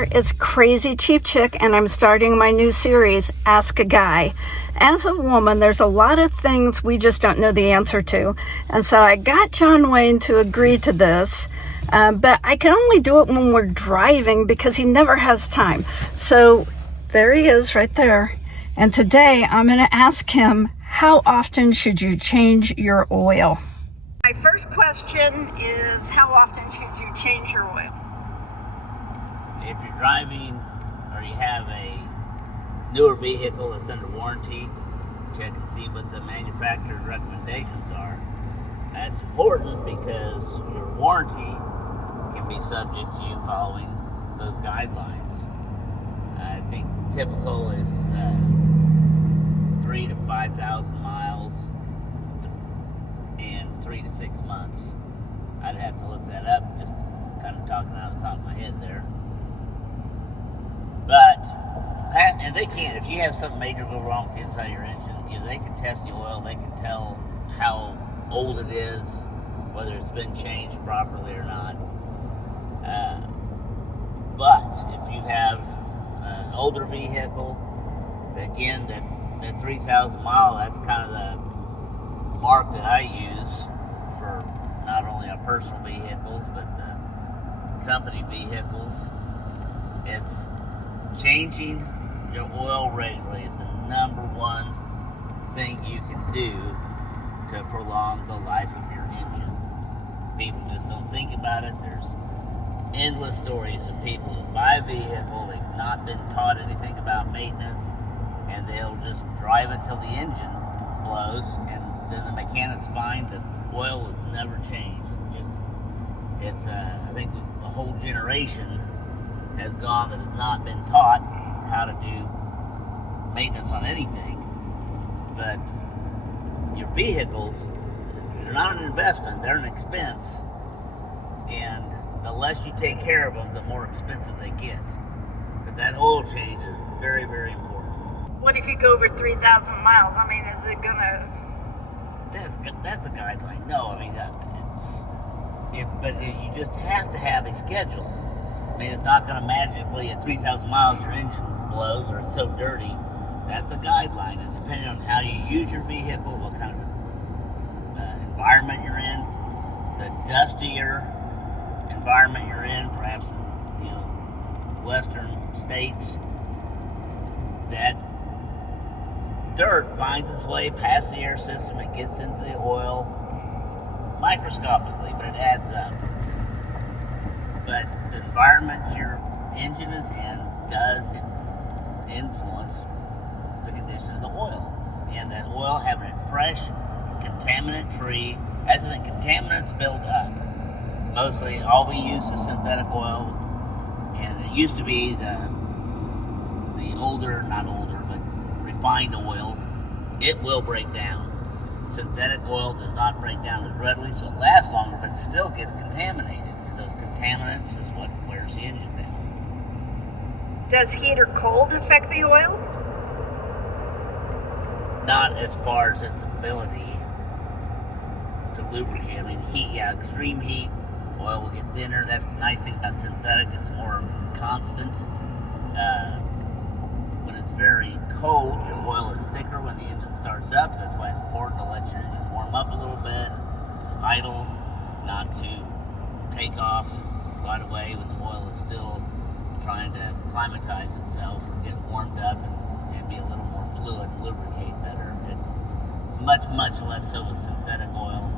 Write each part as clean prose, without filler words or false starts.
there, it's Crazy Cheap Chick, and I'm starting my new series, Ask a Guy. As a woman, there's a lot of things we just don't know the answer to, and so I got John Wayne to agree to this, but I can only do it when we're driving because he never has time. So there he is right there, and today I'm going to ask him, how often should you change your oil? My first question is, how often should you change your oil? If you're driving or you have a newer vehicle that's under warranty, check and see what the manufacturer's recommendations are. That's important because your warranty can be subject to you following those guidelines. I think typical is 3,000 to 5,000 miles and 3 to 6 months. I'd have to look that up, just kind of talking out of the top of my head there. But, and they can, if you have something major go wrong with the inside of your engine, they can test the oil, they can tell how old it is, whether it's been changed properly or not. But if you have an older vehicle, again, that 3,000 mile, that's kind of the mark that I use for not only our personal vehicles, but the company vehicles. It's changing your oil regularly is the number one thing you can do to prolong the life of your engine. People just don't think about it. There's endless stories of people who buy a vehicle, they've not been taught anything about maintenance, and they'll just drive it till the engine blows, and then the mechanics find that oil was never changed. It's I think a whole generation has gone that has not been taught how to do maintenance on anything. But your vehicles, they're not an investment, they're an expense. And the less you take care of them, the more expensive they get. But that oil change is very, very important. What if you go over 3,000 miles? I mean, is it gonna... That's a guideline. No, I mean, but you just have to have a schedule. I mean, it's not going to magically at 3,000 miles your engine blows or it's so dirty. That's a guideline, and depending on how you use your vehicle, what kind of environment you're in, the dustier environment you're in, perhaps western states, that dirt finds its way past the air system. It gets into the oil microscopically, but it adds up. But the environment your engine is in does influence the condition of the oil. And that oil, having it fresh, contaminant-free, as the contaminants build up. Mostly all we use is synthetic oil, and it used to be the older, not older, but refined oil. It will break down. Synthetic oil does not break down as readily, so it lasts longer, but it still gets contaminated. And those contaminants is what wears the engine down. Does heat or cold affect the oil? Not as far as its ability to lubricate. I mean, heat, extreme heat, oil will get thinner. That's the nice thing about synthetic, it's more constant. When it's very cold, your oil is thicker when the engine starts up. That's why it's important to let your engine warm up a little bit, idle, not to take off right away when the oil is still trying to acclimatize itself and get warmed up and be a little more fluid, lubricate better. It's much, much less so with synthetic oil,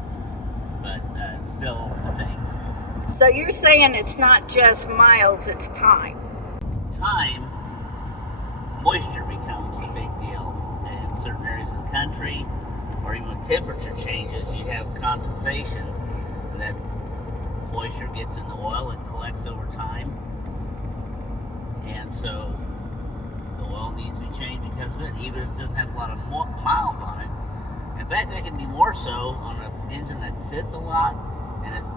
but it's still a thing. So you're saying it's not just miles, it's time. Time, moisture becomes a big deal in certain areas of the country, or even with temperature changes, you have condensation. That moisture gets in the oil and collects over time, and so the oil needs to be changed because of it, even if it doesn't have a lot of miles on it. In fact, that can be more so on an engine that sits a lot and it's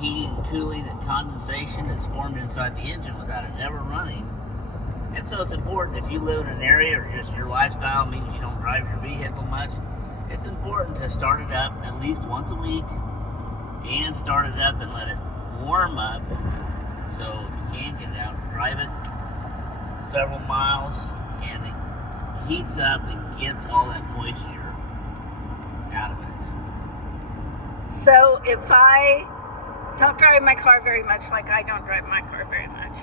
heating and cooling, and condensation is formed inside the engine without it ever running. And so it's important, if you live in an area or just your lifestyle means you don't drive your vehicle much, it's important to start it up at least once a week and start it up and let it warm up. So if you can get it out and drive it several miles, and it heats up and gets all that moisture out of it. So if I don't drive my car very much, like I don't drive my car very much,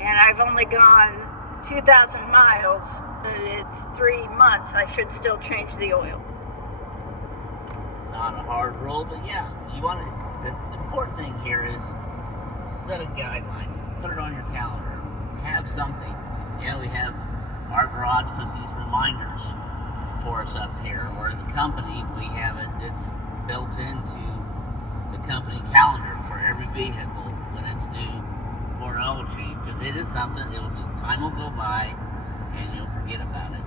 and I've only gone 2,000 miles, but it's 3 months, I should still change the oil. Not a hard rule, but yeah, you want to. The important thing here is set a guideline, put it on your calendar, have something. Yeah, we have our garage puts these reminders for us up here, or the company, we have it. It's built into the company calendar for every vehicle when it's due for an oil change, because it is something. It'll just time will go by, and you'll forget about it.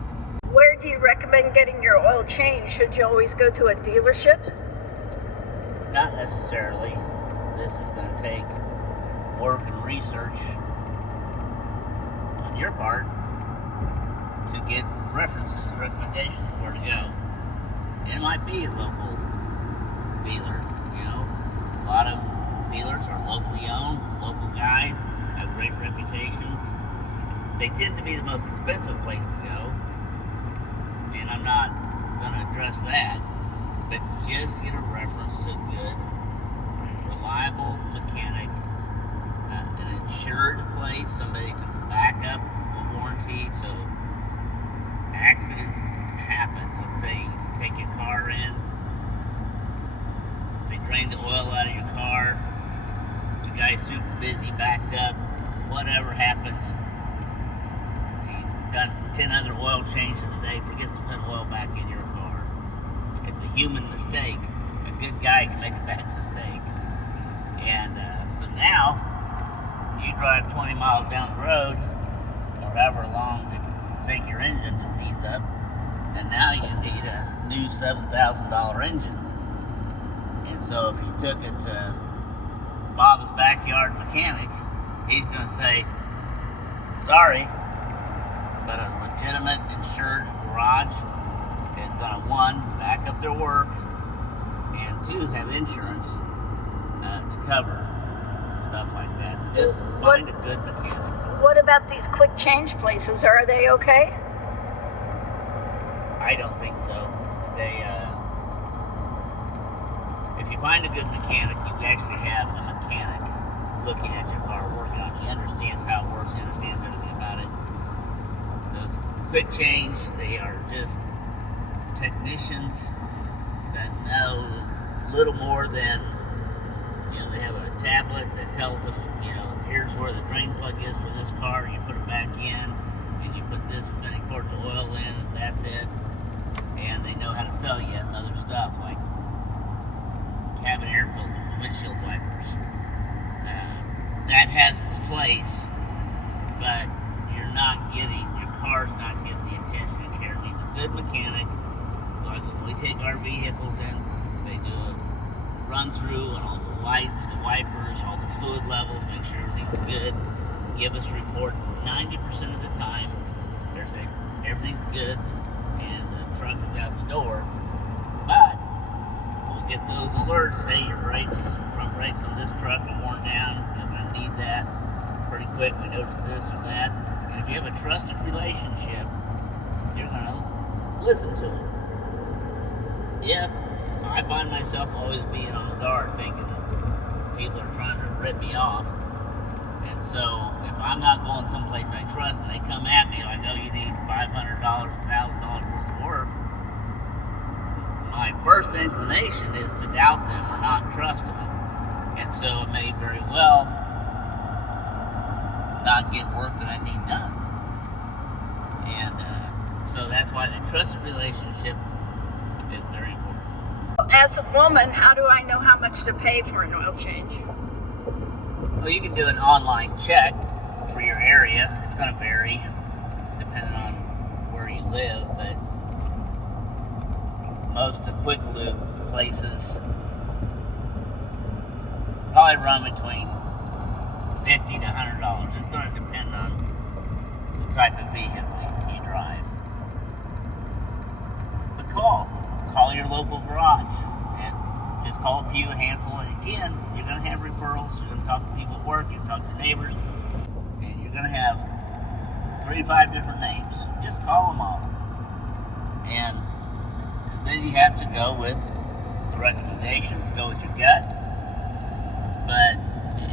Where do you recommend getting your oil changed? Should you always go to a dealership? Not necessarily. This is going to take work and research on your part to get references, recommendations, where to go. And it might be a local dealer, you know. A lot of dealers are locally owned, local guys, have great reputations. They tend to be the most expensive place to go, and I'm not going to address that, but just get a reference to a good, reliable mechanic, an insured place, somebody can back up a warranty, so accidents happen. Let's say you take your car in, they drain the oil out of your car, the guy's super busy, backed up, whatever happens, he's done 10 other oil changes a day, forgets to put oil back in your car. It's a human mistake. A good guy can make a bad mistake. And so now, you drive 20 miles down the road, or however long it take your engine to seize up, and now you need a new $7,000 engine. And so if you took it to Bob's backyard mechanic, he's going to say, sorry, but a legitimate insured garage is going to, one, back up their work, and two, have insurance to cover stuff like that. So just find a good mechanic. What about these quick change places? Are they okay? I don't think so. They, if you find a good mechanic, you actually have a mechanic looking at your car, working on it. He understands how it works. He understands everything about it. Those quick change, they are just technicians that know little more than, you know, they have a tablet that tells them, you know, here's where the drain plug is for this car, you put it back in, and you put this many quarts of oil in, and that's it. And they know how to sell you other stuff like cabin air filters, windshield wipers. That has its place, but your car's not getting the attention and care. It needs a good mechanic. Like when we take our vehicles in, they do a run through on all the lights, the wipers, all the fluid levels, make sure everything's good. Give us a report 90% of the time. They're saying everything's good and the truck is out the door. But we'll get those alerts, hey, your front brakes on this truck are worn down, you're going to need that pretty quick. We noticed this or that. And if you have a trusted relationship, you're going to listen to it. If I find myself always being on guard, thinking people are trying to rip me off. And so, if I'm not going someplace I trust and they come at me like, oh, you need $500, $1,000 worth of work, my first inclination is to doubt them or not trust them. And so it may very well not get work that I need done. And so that's why the trusted relationship is very important. As a woman, how do I know how much to pay for an oil change? Well, you can do an online check for your area. It's going to vary depending on where you live, but most of the quick lube places probably run between $50 to $100. It's going to depend on the type of vehicle you drive. But call your local garage and just call a handful, and again, you're going to have referrals. You're going to talk to people at work, you're going to talk to neighbors. 3 to 5 different names. Just call them all. And then you have to go with the recommendations, go with your gut. But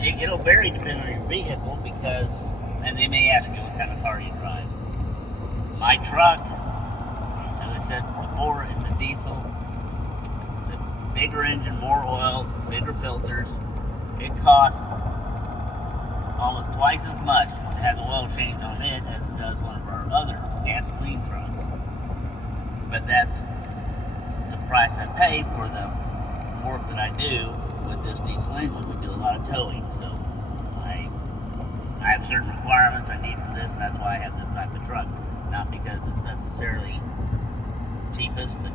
it'll vary depending on your vehicle because, and they may ask you what kind of car you drive. My truck, as I said before, it's a diesel. The bigger engine, more oil, bigger filters. It costs almost twice as much to have the oil change on it as it does one of our other gasoline trucks. But that's the price I pay for the work that I do with this diesel engine. We do a lot of towing, so I have certain requirements I need for this, and that's why I have this type of truck. Not because it's necessarily cheapest, but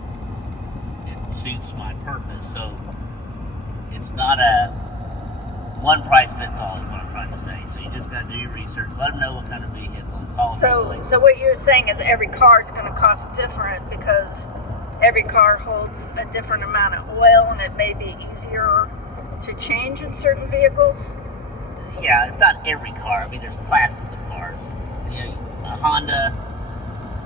it suits my purpose. So it's not a one price fits all is what I'm trying to say. So you just got to do your research, let them know what kind of vehicle, and call them. So what you're saying is every car is going to cost different because every car holds a different amount of oil, and it may be easier to change in certain vehicles. Yeah, it's not every car. I mean, there's classes of cars. You know, a Honda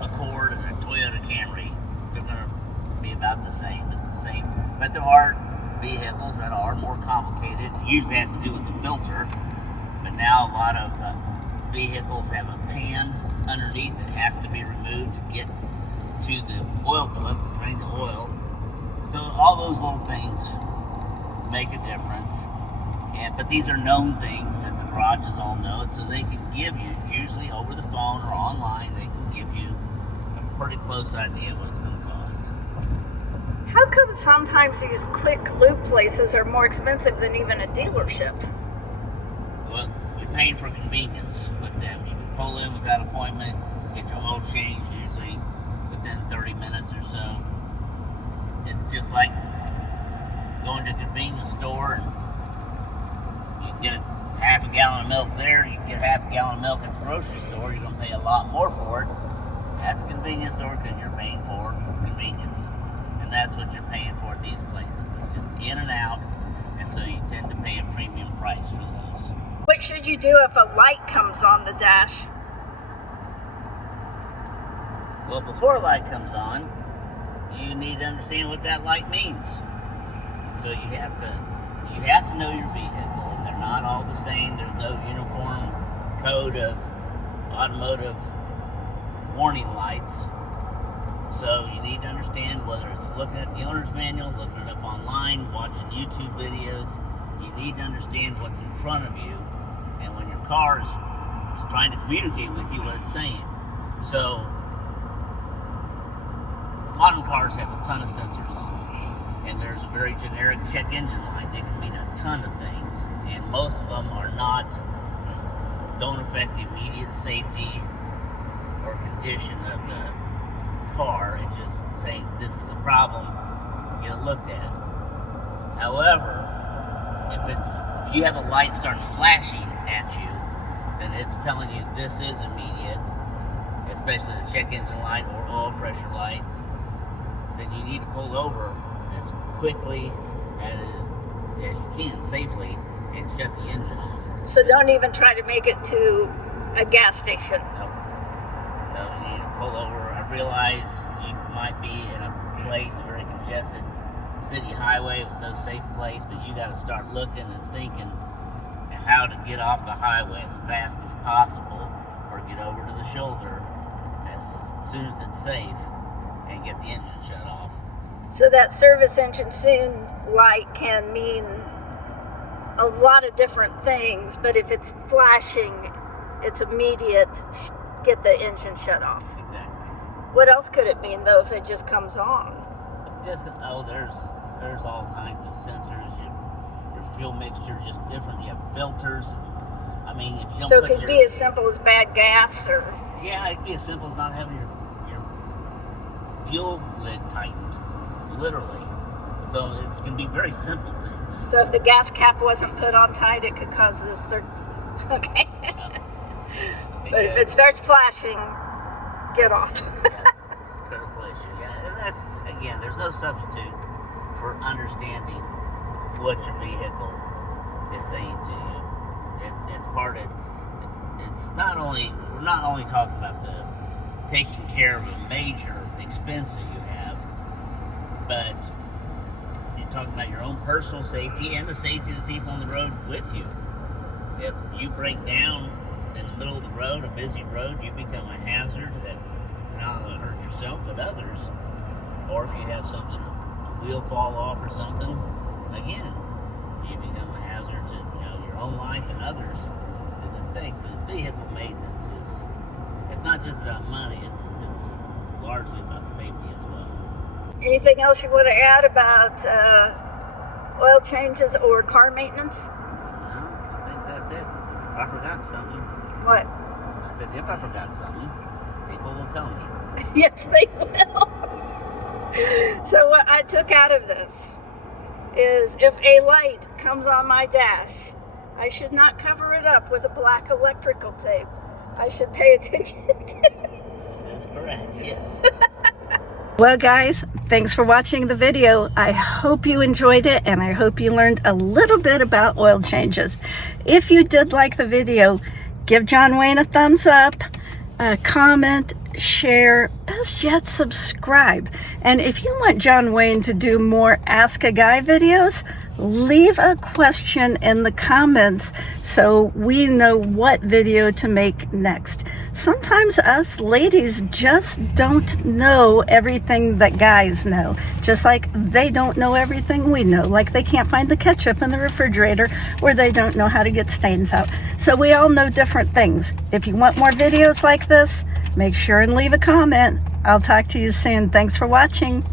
Accord and a Toyota Camry, they're going to be about the same. It's the same. But there are vehicles that are more complicated. It usually has to do with the filter. But now a lot of vehicles have a pan underneath that has to be removed to get to the oil clip to drain the oil. So all those little things make a difference. But these are known things that the garages all know, so they can give you, usually over the phone or online, they can give you a pretty close idea of what it's going to cost. How come sometimes these quick lube places are more expensive than even a dealership? Well, you're paying for convenience with them. You can pull in without appointment, get your oil changed usually within 30 minutes or so. It's just like going to a convenience store and you get half a gallon of milk there, you get half a gallon of milk at the grocery store, you're going to pay a lot more for it at the convenience store because you're paying for convenience. And that's what you're paying for at these places. It's just in and out, and so you tend to pay a premium price for those. What should you do if a light comes on the dash? Well, before a light comes on, you need to understand what that light means. So you have to know your vehicle, and they're not all the same. There's no uniform code of automotive warning lights. So you need to understand whether it's looking at the owner's manual, looking it up online, watching YouTube videos. You need to understand what's in front of you, and when your car is trying to communicate with you, what it's saying. So modern cars have a ton of sensors on them, and there's a very generic check engine light. It can mean a ton of things, and most of them don't affect the immediate safety or condition of the car. It's just saying this is a problem, get it looked at. However, if you have a light start flashing at you, then it's telling you this is immediate, especially the check engine light or oil pressure light. Then you need to pull over as quickly as you can safely and shut the engine off. So don't even try to make it to a gas station. No, you need to pull over. I realize you might be in a place, a very congested city highway with no safe place, but you got to start looking and thinking how to get off the highway as fast as possible, or get over to the shoulder as soon as it's safe and get the engine shut off. So that service engine soon light can mean a lot of different things, but if it's flashing, it's immediate, get the engine shut off. Exactly. What else could it mean, though, if it just comes on? There's all kinds of sensors. Your fuel mixture is just different. You have filters. I mean, if you don't So it could be as simple as bad gas, or... Yeah, it could be as simple as not having your fuel lid tightened, literally. So it can be very simple things. So if the gas cap wasn't put on tight, it could cause this certain... Okay. But if it starts flashing, get off. Critical issue, yeah. And that's, again, there's no substitute for understanding what your vehicle is saying to you. It's part of it. it's not only, we're not only talking about the taking care of a major expense that you have, but you're talking about your own personal safety and the safety of the people on the road with you. If you break down in the middle of the road, a busy road, you become a hazard that can not only hurt yourself but others. Or if you have something, a wheel fall off or something, again, you become a hazard to your own life and others. As it states, so vehicle maintenance is, it's not just about money, it's largely about safety as well. Anything else you want to add about oil changes or car maintenance? No, I think that's it. If I forgot something. What? I said, if I forgot something, people will tell me. Yes, they will. So what I took out of this is if a light comes on my dash, I should not cover it up with a black electrical tape. I should pay attention to it. That's correct, yes. Well, guys, thanks for watching the video. I hope you enjoyed it, and I hope you learned a little bit about oil changes. If you did like the video, give John Wayne a thumbs up, comment, share, best yet subscribe. And if you want John Wayne to do more Ask a Guy videos, leave a question in the comments so we know what video to make next. Sometimes us ladies just don't know everything that guys know, just like they don't know everything we know, like they can't find the ketchup in the refrigerator, or they don't know how to get stains out. So we all know different things. If you want more videos like this, make sure and leave a comment. I'll talk to you soon. Thanks for watching.